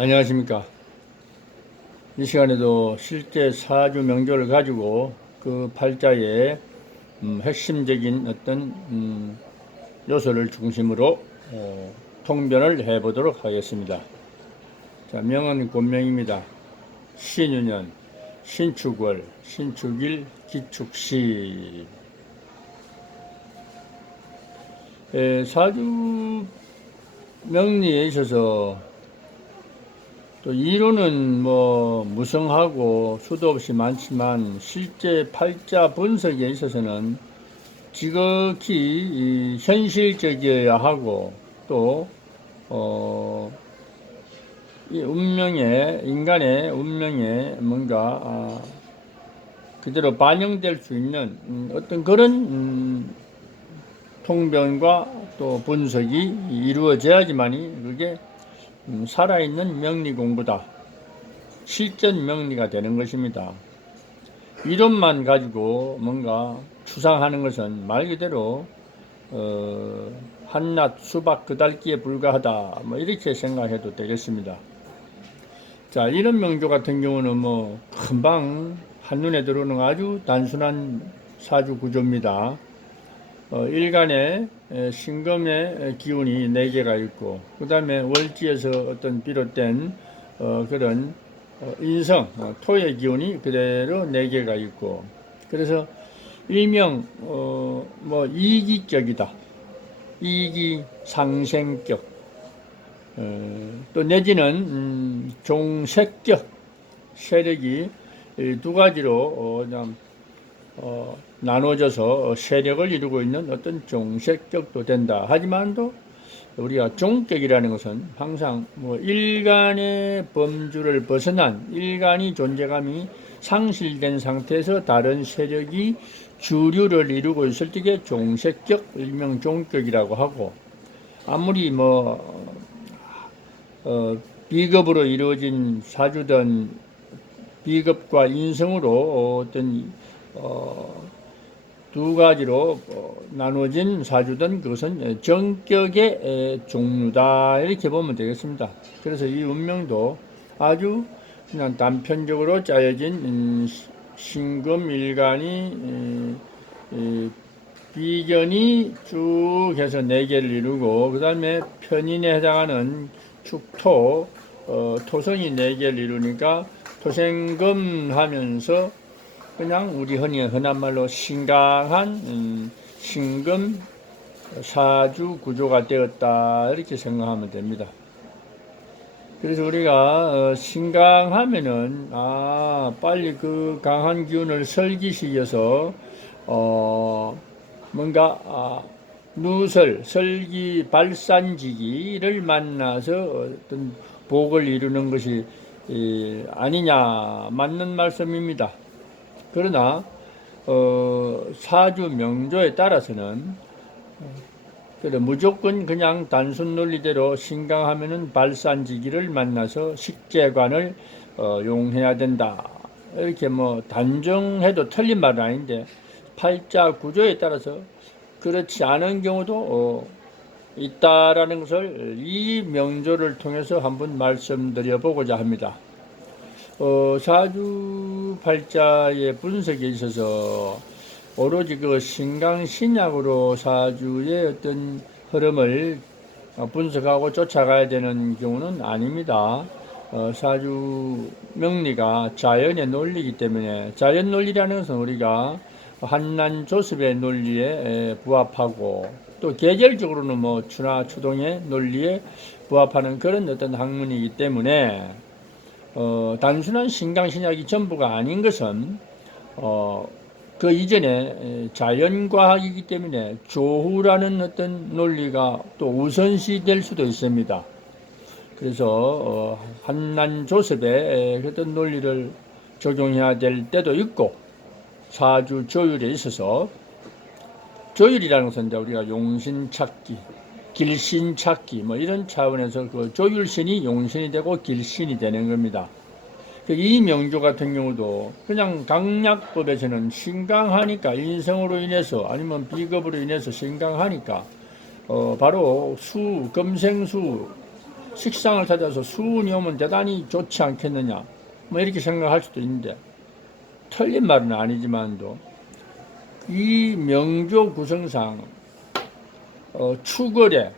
안녕하십니까. 이 시간에도 실제 사주 명조를 가지고 그 팔자의 핵심적인 어떤 요소를 중심으로 통변을 해보도록 하겠습니다. 자, 명은 곤명입니다. 신유년, 신축월, 신축일, 기축시. 사주 명리에 있어서 또 이론은 뭐 무성하고 수도 없이 많지만 실제 팔자 분석에 있어서는 지극히 현실적이어야 하고 또 이 운명에 인간의 운명에 뭔가 그대로 반영될 수 있는 어떤 그런 통변과 또 분석이 이루어져야지만이 그게 살아있는 명리 공부다. 실전 명리가 되는 것입니다. 이론만 가지고 뭔가 추상하는 것은 말 그대로 한낱 수박 그달기에 불과하다. 뭐 이렇게 생각해도 되겠습니다. 자, 이런 명조 같은 경우는 뭐 금방 한눈에 들어오는 아주 단순한 사주 구조입니다. 일간에 신금의 기운이 4개가 있고 그 다음에 월지에서 어떤 비롯된 그런 인성, 토의 기운이 그대로 4개가 있고 그래서 일명 뭐 이기격이다. 이기 상생격 또 내지는 종색격 세력이 두 가지로 나눠져서 세력을 이루고 있는 어떤 종색격도 된다. 하지만도 우리가 종격이라는 것은 항상 뭐 일간의 범주를 벗어난 일간이 존재감이 상실된 상태에서 다른 세력이 주류를 이루고 있을 때에 종색격, 일명 종격이라고 하고 아무리 비겁으로 이루어진 사주든 비겁과 인성으로 어떤 두 가지로 나눠진 사주든 그것은 정격의 종류다 이렇게 보면 되겠습니다. 그래서 이 운명도 아주 그냥 단편적으로 짜여진 신금일간이 비견이 쭉 해서 4개를 이루고 그 다음에 편인에 해당하는 축토 토성이 4개를 이루니까 토생금 하면서 그냥 우리 흔한 말로 신강한 신금 사주 구조가 되었다 이렇게 생각하면 됩니다. 그래서 우리가 신강하면은 빨리 그 강한 기운을 설기시켜서 뭔가 누설 설기 발산지기를 만나서 어떤 복을 이루는 것이 아니냐 맞는 말씀입니다. 그러나 사주 명조에 따라서는 무조건 그냥 단순 논리대로 신강하면은 발산지기를 만나서 식재관을 용해야 된다. 이렇게 뭐 단정해도 틀린 말은 아닌데 팔자 구조에 따라서 그렇지 않은 경우도 있다라는 것을 이 명조를 통해서 한번 말씀드려 보고자 합니다. 사주 팔자의 분석에 있어서 오로지 그 신강신약으로 사주의 어떤 흐름을 분석하고 쫓아가야 되는 경우는 아닙니다. 사주 명리가 자연의 논리이기 때문에 자연 논리라는 것은 우리가 한난 조습의 논리에 부합하고 또 계절적으로는 뭐 추나 추동의 논리에 부합하는 그런 어떤 학문이기 때문에 단순한 신강신약이 전부가 아닌 것은 그 이전에 자연과학이기 때문에 조후라는 어떤 논리가 또 우선시 될 수도 있습니다. 그래서 한난 조섭의 어떤 논리를 적용해야 될 때도 있고 사주 조율에 있어서 조율이라는 것은 이제 우리가 용신 찾기, 길신 찾기 뭐 이런 차원에서 그 조율신이 용신이 되고 길신이 되는 겁니다. 이 명조 같은 경우도 그냥 강약법에서는 신강하니까 인성으로 인해서 아니면 비겁으로 인해서 신강하니까 바로 금생수 식상을 찾아서 수운이 오면 대단히 좋지 않겠느냐, 뭐 이렇게 생각할 수도 있는데, 틀린 말은 아니지만도 이 명조 구성상 추걸에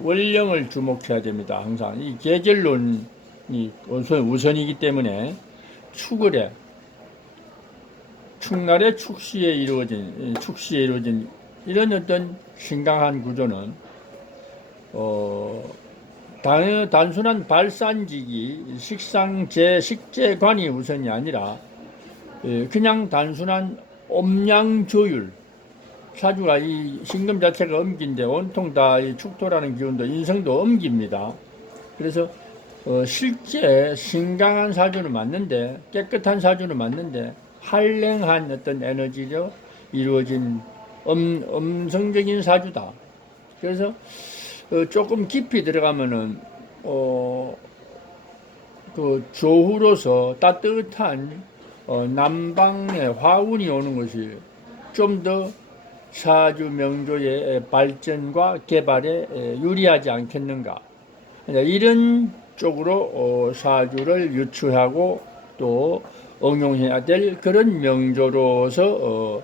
원령을 주목해야 됩니다. 항상 이 계절론이 우선이기 때문에 추걸에 축날의 축시에 이루어진 이런 어떤 신강한 구조는 단순한 발산지기 식재관이 우선이 아니라 그냥 단순한 음양조율, 사주가 이 신금 자체가 음기인데 온통 다 이 축토라는 기운도 인성도 음기입니다. 그래서 실제 신강한 사주는 맞는데, 깨끗한 사주는 맞는데 한랭한 어떤 에너지로 이루어진 음성적인 사주다. 그래서 조금 깊이 들어가면은 그 조후로서 따뜻한 남방의 화운이 오는 것이 좀 더 사주 명조의 발전과 개발에 유리하지 않겠는가. 이런 쪽으로 사주를 유추하고 또 응용해야 될 그런 명조로서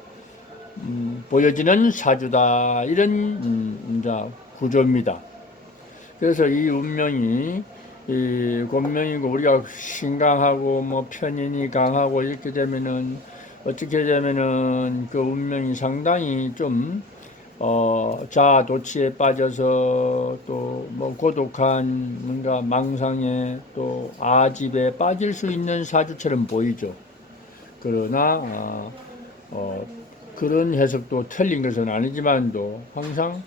보여지는 사주다. 이런 구조입니다. 그래서 이 운명이 권명이고 우리가 신강하고 뭐 편인이 강하고 이렇게 되면은 어떻게 되면은 그 운명이 상당히 좀 자아도취에 빠져서 또 뭐 고독한 뭔가 망상에 또 아집에 빠질 수 있는 사주처럼 보이죠. 그러나 그런 해석도 틀린 것은 아니지만도 항상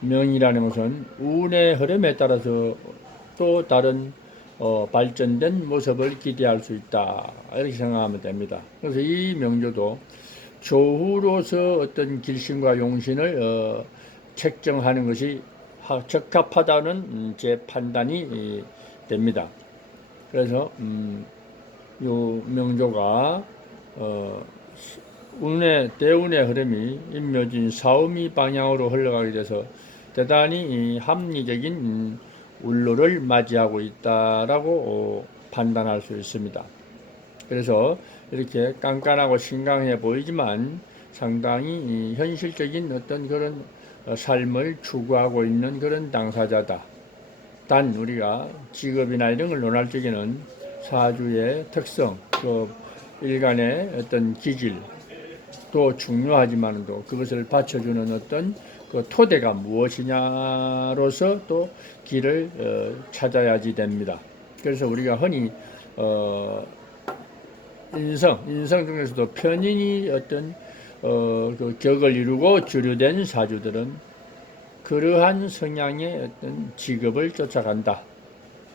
명이라는 것은 운의 흐름에 따라서 또 다른 발전된 모습을 기대할 수 있다. 이렇게 생각하면 됩니다. 그래서 이 명조도 조후로서 어떤 길신과 용신을 책정하는 것이 적합하다는 제 판단이 됩니다. 그래서 요 명조가 대운의 흐름이 인묘진 사음이 방향으로 흘러가게 돼서 대단히 합리적인 울로를 맞이하고 있다라고 판단할 수 있습니다. 그래서 이렇게 깐깐하고 신강해 보이지만 상당히 현실적인 어떤 그런 삶을 추구하고 있는 그런 당사자다. 단 우리가 직업이나 이런 걸 논할 적에는 사주의 특성, 또 일간의 어떤 기질 또 중요하지만도 그것을 받쳐주는 어떤 그 토대가 무엇이냐로서 또 길을 찾아야지 됩니다. 그래서 우리가 흔히 인성 중에서도 편인이 어떤 그 격을 이루고 주류된 사주들은 그러한 성향의 어떤 직업을 쫓아간다.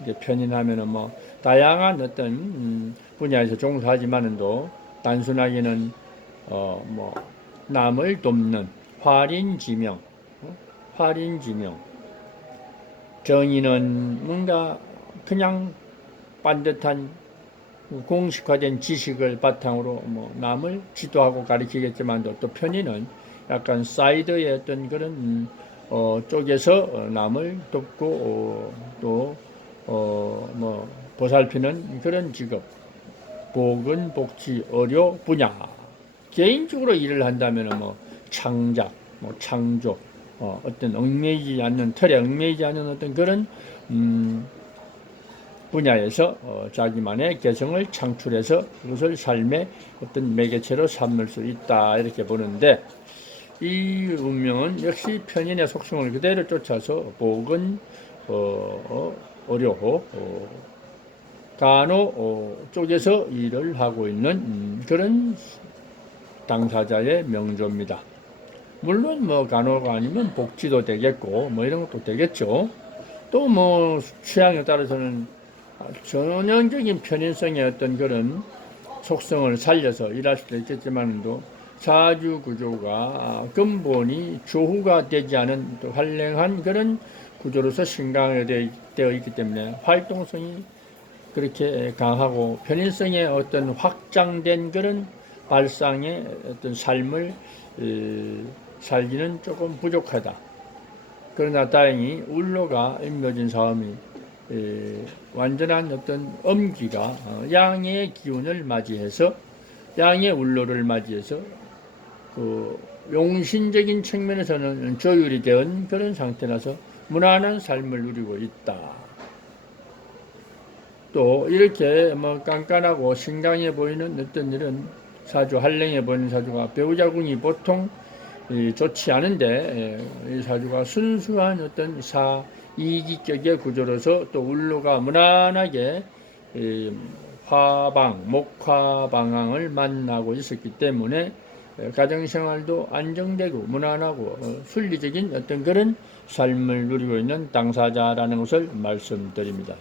이제 편인하면은 뭐 다양한 어떤 분야에서 종사하지만도 단순하게는 뭐 남을 돕는 활인지명, 정의는 뭔가 그냥 반듯한 공식화된 지식을 바탕으로 뭐 남을 지도하고 가르치겠지만도 또 편의는 약간 사이드의 어떤 그런 쪽에서 남을 돕고 또 뭐 보살피는 그런 직업, 보건, 복지, 의료 분야. 개인적으로 일을 한다면 뭐 창작, 뭐 창조, 어떤 틀에 얽매이지 않는 어떤 그런 분야에서 자기만의 개성을 창출해서 그것을 삶의 어떤 매개체로 삼을 수 있다. 이렇게 보는데 이 운명은 역시 편인의 속성을 그대로 쫓아서 보건, 의료, 간호 쪽에서 일을 하고 있는 그런 당사자의 명조입니다. 물론 뭐 간호가 아니면 복지도 되겠고 뭐 이런 것도 되겠죠. 또 뭐 취향에 따라서는 전형적인 편인성의 어떤 그런 속성을 살려서 일할 수도 있겠지만도 사주 구조가 근본이 조후가 되지 않은 또 활랭한 그런 구조로서 신강되어 있기 때문에 활동성이 그렇게 강하고 편인성의 어떤 확장된 그런 발상의 어떤 삶을 살기는 조금 부족하다. 그러나 다행히 울로가 임묘진 사음이 완전한 어떤 엄기가 양의 기운을 맞이해서 양의 울로를 맞이해서 그 용신적인 측면에서는 조율이 된 그런 상태라서 무난한 삶을 누리고 있다. 또 이렇게 뭐 깐깐하고 신강해 보이는 어떤 이런 사주, 한랭해 보이는 사주가 배우자궁이 보통 좋지 않은데 이 사주가 순수한 어떤 이기격의 구조로서 또 울로가 무난하게 화방, 목화방황을 만나고 있었기 때문에 가정생활도 안정되고 무난하고 순리적인 어떤 그런 삶을 누리고 있는 당사자라는 것을 말씀드립니다.